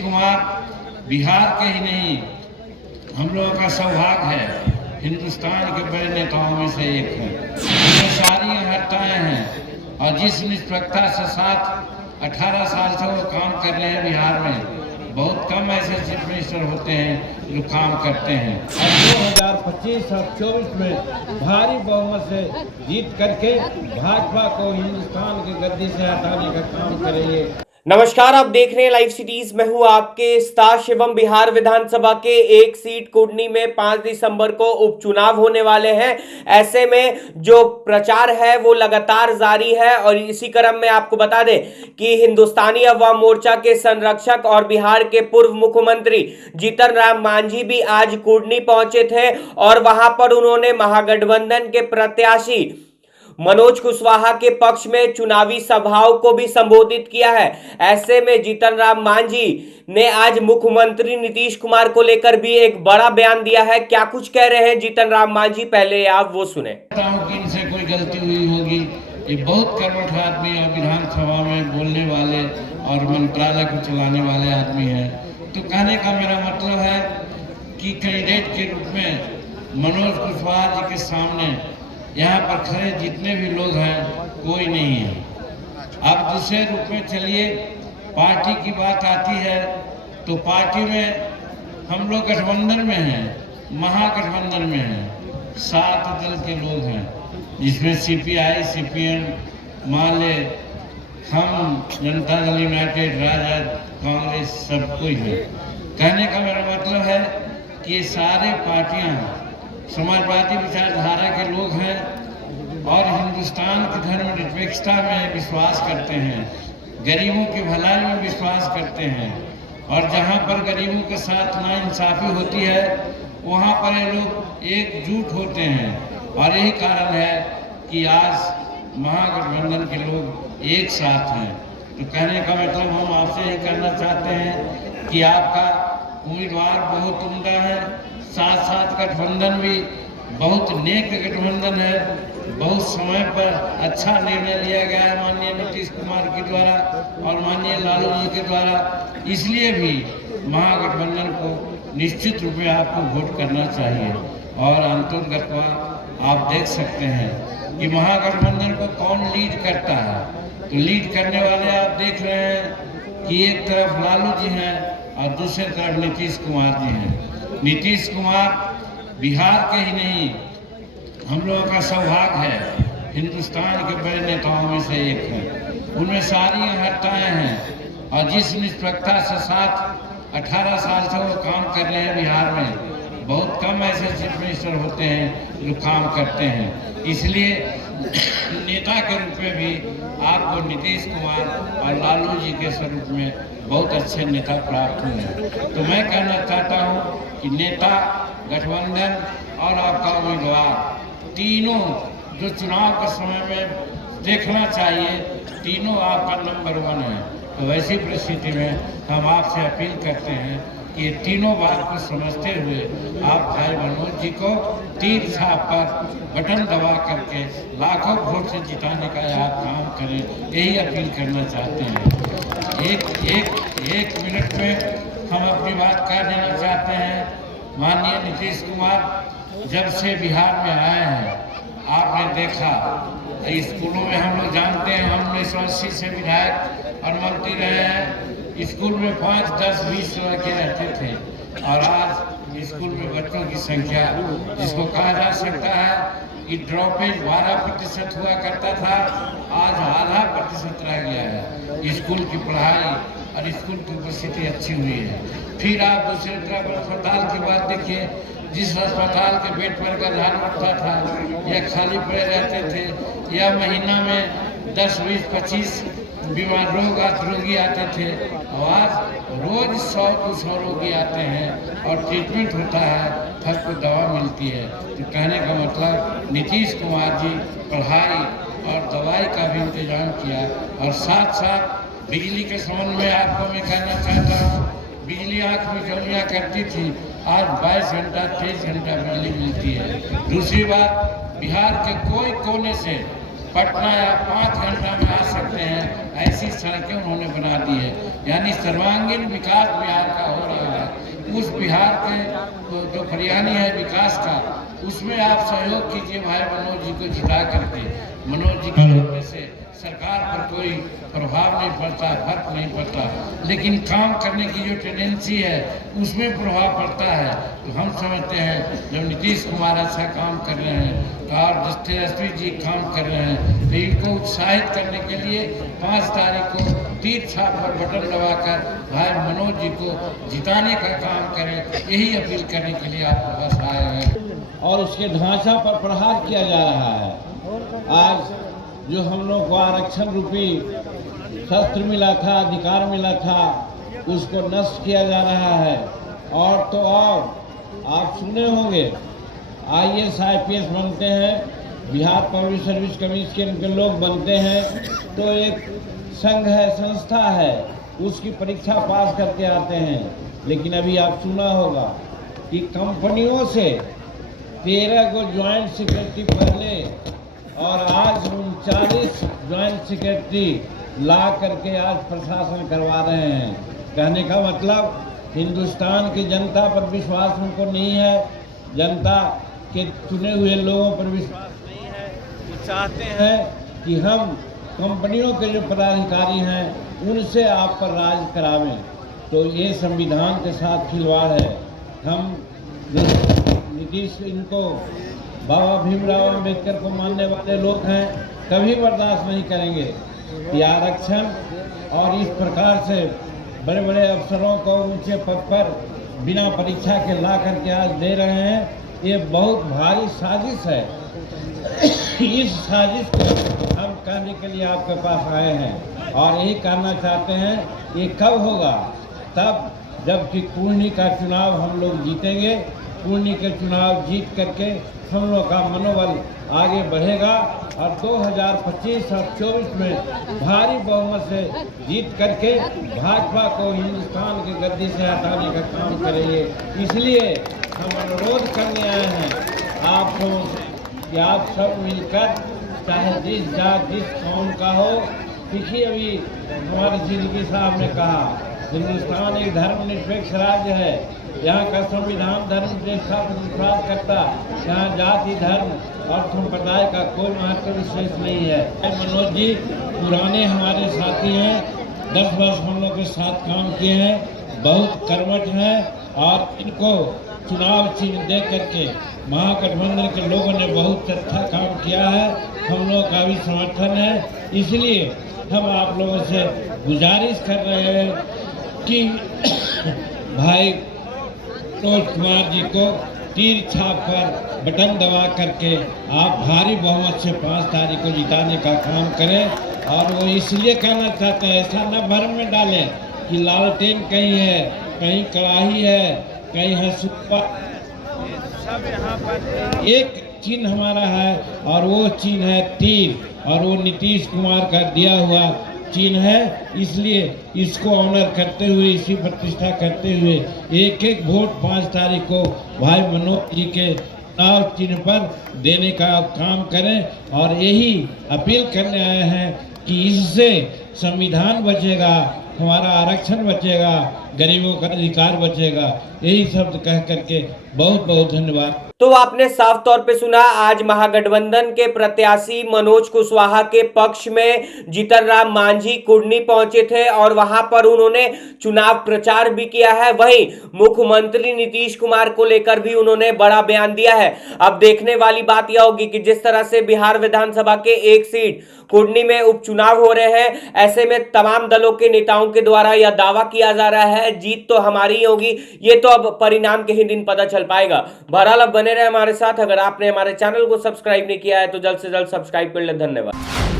कुमार बिहार के ही नहीं, हम लोगों का सौभाग्य है, हिंदुस्तान के बड़े नेताओं में से एक है। उनमें सारी अहर्ताएँ हैं और जिस निष्पक्षता से 18 साल से वो काम कर रहे हैं बिहार में, बहुत कम ऐसे चीफ मिनिस्टर होते हैं जो काम करते हैं। और 2025 और 24 में भारी बहुमत से जीत करके भाजपा को हिंदुस्तान की गद्दी से हटाने का काम करेंगे। नमस्कार, आप देख रहे हैं लाइव सिटीज। मैं हूं आपके स्टार शिवम। बिहार विधानसभा के एक सीट कुर्नी में 5 दिसंबर को उपचुनाव होने वाले हैं। ऐसे में जो प्रचार है वो लगातार जारी है और इसी क्रम में आपको बता दें कि हिंदुस्तानी अवाम मोर्चा के संरक्षक और बिहार के पूर्व मुख्यमंत्री जीतन राम मांझी भी आज कुर्नी पहुंचे थे और वहां पर उन्होंने महागठबंधन के प्रत्याशी मनोज कुशवाहा के पक्ष में चुनावी सभाओं को भी संबोधित किया है। ऐसे में जीतन राम मांझी ने आज मुख्यमंत्री नीतीश कुमार को लेकर भी एक बड़ा बयान दिया है। क्या कुछ कह रहे हैं जीतन राम मांझी, पहले आप वो सुने। इनसे कोई गलती हुई होगी, ये बहुत कर्मठ आदमी और विधानसभा में बोलने वाले और मंत्रालय को चलाने वाले आदमी है। तो कहने का मेरा मतलब है कि कैंडिडेट के रूप में मनोज कुशवाहा जी के सामने यहाँ पर खड़े जितने भी लोग हैं कोई नहीं है। अब दूसरे रूप में चलिए, पार्टी की बात आती है तो पार्टी में हम लोग गठबंधन में हैं, महागठबंधन में हैं। 7 दल के लोग हैं जिसमें CPI, CPM, माले, हम, जनता दल यूनाइटेड, राजद, कांग्रेस, सब कोई है। कहने का मेरा मतलब है कि ये सारे पार्टियां समाजवादी विचारधारा के लोग हैं और हिंदुस्तान की धर्मनिरपेक्षता में विश्वास करते हैं, गरीबों की भलाई में विश्वास करते हैं और जहां पर गरीबों के साथ नाइंसाफी होती है वहां पर ये लोग एकजुट होते हैं। और यही कारण है कि आज महागठबंधन के लोग एक साथ हैं। तो कहने का मतलब हम आपसे यही कहना चाहते हैं कि आपका उम्मीदवार बहुत उम्दा है, साथ साथ गठबंधन भी बहुत नेक गठबंधन है। बहुत समय पर अच्छा निर्णय लिया गया है माननीय नीतीश कुमार के द्वारा और माननीय लालू जी के द्वारा। इसलिए भी महागठबंधन को निश्चित रूप में आपको वोट करना चाहिए। और अंतर्गत आप देख सकते हैं कि महागठबंधन को कौन लीड करता है। तो लीड करने वाले आप देख रहे हैं कि एक तरफ लालू जी हैं और दूसरी तरफ नीतीश कुमार जी हैं। नीतीश कुमार बिहार के ही नहीं, हम लोगों का सौभाग्य है, हिंदुस्तान के बड़े नेताओं में से एक है। उनमें सारी अहर्ताएँ हैं और जिस निष्पक्षता से 18 साल से वो काम कर रहे हैं बिहार में, बहुत कम ऐसे चीफ मिनिस्टर होते हैं जो काम करते हैं। इसलिए नेता के रूप में भी आपको नीतीश कुमार और लालू जी के स्वरूप में बहुत अच्छे नेता प्राप्त हुए। तो मैं कहना चाहता हूँ कि नेता, गठबंधन और आपका उम्मीदवार तीनों जो चुनाव के समय में देखना चाहिए, तीनों आपका नंबर 1 है। तो वैसी परिस्थिति में हम आपसे अपील करते हैं कि ये तीनों बात को समझते हुए आप भाई मनोज जी को तीर छाप पर बटन दबा करके लाखों वोट से जिताने का आप काम करें, यही अपील करना चाहते हैं। एक मिनट में हम अपनी बात कह देना चाहते हैं। माननीय नीतीश कुमार जब से बिहार में आए हैं, आपने देखा स्कूलों में, हम लोग जानते हैं, हम 1980 से विधायक और मंत्री रहे हैं। स्कूल में 5, 10, 20 लड़के रहते थे और आज स्कूल में बच्चों की संख्या, जिसको कहा जा सकता है कि ड्रॉपेज 12% हुआ करता था, आज आधा % रह गया है। स्कूल की पढ़ाई और स्कूल की उपस्थिति अच्छी हुई है। फिर आप दूसरी तरफ अस्पताल की बात देखिए, जिस अस्पताल के बेड पर का ध्यान उठता था या खाली पड़े रहते थे या महीना में 10, 20, 25 बीमार रोगी आते थे, और आज रोज 100-200 रोगी आते हैं और ट्रीटमेंट होता है, सबको दवा मिलती है। तो कहने का मतलब नीतीश कुमार जी पढ़ाई और दवाई का भी इंतजाम किया। और साथ साथ बिजली के संबंध में आपको मैं कहना चाहता हूँ, बिजली आँख में जलियाँ करती थी, आज 22 घंटा 23 घंटा बिजली मिलती है। दूसरी बात, बिहार के कोई कोने से पटना या 5 घंटा में आ सकते हैं, ऐसी सड़कें उन्होंने बना दी है। यानी सर्वांगीण विकास बिहार का हो रहा है। उस बिहार के जो फरियानी है विकास का, उसमें आप सहयोग कीजिए भाई मनोज जी को जिता करके। मनोज जी के से सरकार पर कोई प्रभाव नहीं पड़ता, फर्क नहीं पड़ता, लेकिन काम करने की जो टेंडेंसी है उसमें प्रभाव पड़ता है। तो हम समझते हैं जब नीतीश कुमार अच्छा काम कर रहे हैं और जिस तेजस्वी जी काम कर रहे हैं, तो इनको उत्साहित करने के लिए 5 तारीख को तीर छाप पर बटन दबाकर भाई मनोज जी को जिताने का काम करें, यही अपील करने के लिए आपके पास आए हैं। और उसके ढांचा पर प्रहार किया जा रहा है। आज जो हम लोग को आरक्षण रूपी शस्त्र मिला था, अधिकार मिला था, उसको नष्ट किया जा रहा है। और तो और आप सुने होंगे IAS IPS बनते हैं, बिहार पब्लिक सर्विस कमीशन के लोग बनते हैं, तो एक संघ है, संस्था है, उसकी परीक्षा पास करके आते हैं। लेकिन अभी आप सुना होगा कि कंपनियों से 13 को ज्वाइंट सेक्रेटरी पहले और आज 39 ज्वाइंट सेक्रेटरी ला करके आज प्रशासन करवा रहे हैं। कहने का मतलब हिंदुस्तान की जनता पर विश्वास उनको नहीं है, जनता के चुने हुए लोगों पर विश्वास नहीं है। वो चाहते हैं कि हम कंपनियों के जो पदाधिकारी हैं उनसे आप पर राज करावें। तो ये संविधान के साथ खिलवाड़ है। हम नीतीश इनको बाबा भीमराव अम्बेडकर को मानने वाले लोग हैं, कभी बर्दाश्त नहीं करेंगे कि आरक्षण और इस प्रकार से बड़े बड़े अफसरों को ऊंचे पद पर बिना परीक्षा के ला करके आज दे रहे हैं। ये बहुत भारी साजिश है। इस साजिश को हम करने के लिए आपके पास आए हैं और यही करना चाहते हैं। ये कब होगा? तब जबकि पूर्णी का चुनाव हम लोग जीतेंगे। पूर्णी के चुनाव जीत करके हम लोग का मनोबल आगे बढ़ेगा और 2025 और 24 में भारी बहुमत से जीत करके भाजपा को हिंदुस्तान के गद्दी से हटाने का काम करेंगे। इसलिए हम अनुरोध करने आए हैं आपको कि आप सब मिलकर, चाहे जिस जात जिस कौम का हो, देखिए अभी हमारे जिंदगी साहब ने कहा हिंदुस्तान एक धर्मनिरपेक्ष राज्य है। यहाँ का संविधान धर्म निरपेक्षता पर विश्वास करता, यहाँ जाति धर्म और संप्रदाय का कोई महत्व विशेष नहीं है। मनोज जी पुराने हमारे साथी हैं, 10 वर्ष हम लोग के साथ काम किए हैं, बहुत कर्मठ हैं और इनको चुनाव चिन्ह दे करके महागठबंधन के लोगों ने बहुत अच्छा काम किया है। हम लोगों का भी समर्थन है। इसलिए हम आप लोगों से गुजारिश कर रहे हैं कि भाई मनोज कुमार जी को तीर छाप पर बटन दबा करके आप भारी बहुमत से 5 तारीख को जिताने का काम करें। और वो इसलिए कहना चाहते हैं, ऐसा न भ्रम में डालें कि लालटेन कहीं है, कहीं कड़ाही है, कहीं है सुप्पा। सब यहाँ पर एक चिन्ह हमारा है और वो चिन्ह है तीर, और वो नीतीश कुमार का दिया हुआ चिन्ह है। इसलिए इसको ऑनर करते हुए, इसी प्रतिष्ठा करते हुए एक एक वोट 5 तारीख को भाई मनोज जी के चुनाव चिन्ह पर देने का काम करें। और यही अपील करने आए हैं कि इससे संविधान बचेगा, हमारा आरक्षण बचेगा, गरीबों का अधिकार बचेगा। यही शब्द कह करके बहुत बहुत धन्यवाद। तो आपने साफ तौर पे सुना, आज महागठबंधन के प्रत्याशी मनोज कुशवाहा के पक्ष में जीतन राम मांझी कुर्नी पहुंचे थे और वहां पर उन्होंने चुनाव प्रचार भी किया है। वहीं मुख्यमंत्री नीतीश कुमार को लेकर भी उन्होंने बड़ा बयान दिया है। अब देखने वाली बात यह होगी कि जिस तरह से बिहार विधानसभा के एक सीट कुर्नी में उपचुनाव हो रहे हैं, ऐसे में तमाम दलों के नेताओं के द्वारा यह दावा किया जा रहा है जीत तो हमारी ही होगी। ये तो अब परिणाम के ही दिन पता चल पाएगा। बहरहाल अब बने रहे हमारे साथ। अगर आपने हमारे चैनल को सब्सक्राइब नहीं किया है तो जल्द से जल्द सब्सक्राइब कर ले। धन्यवाद।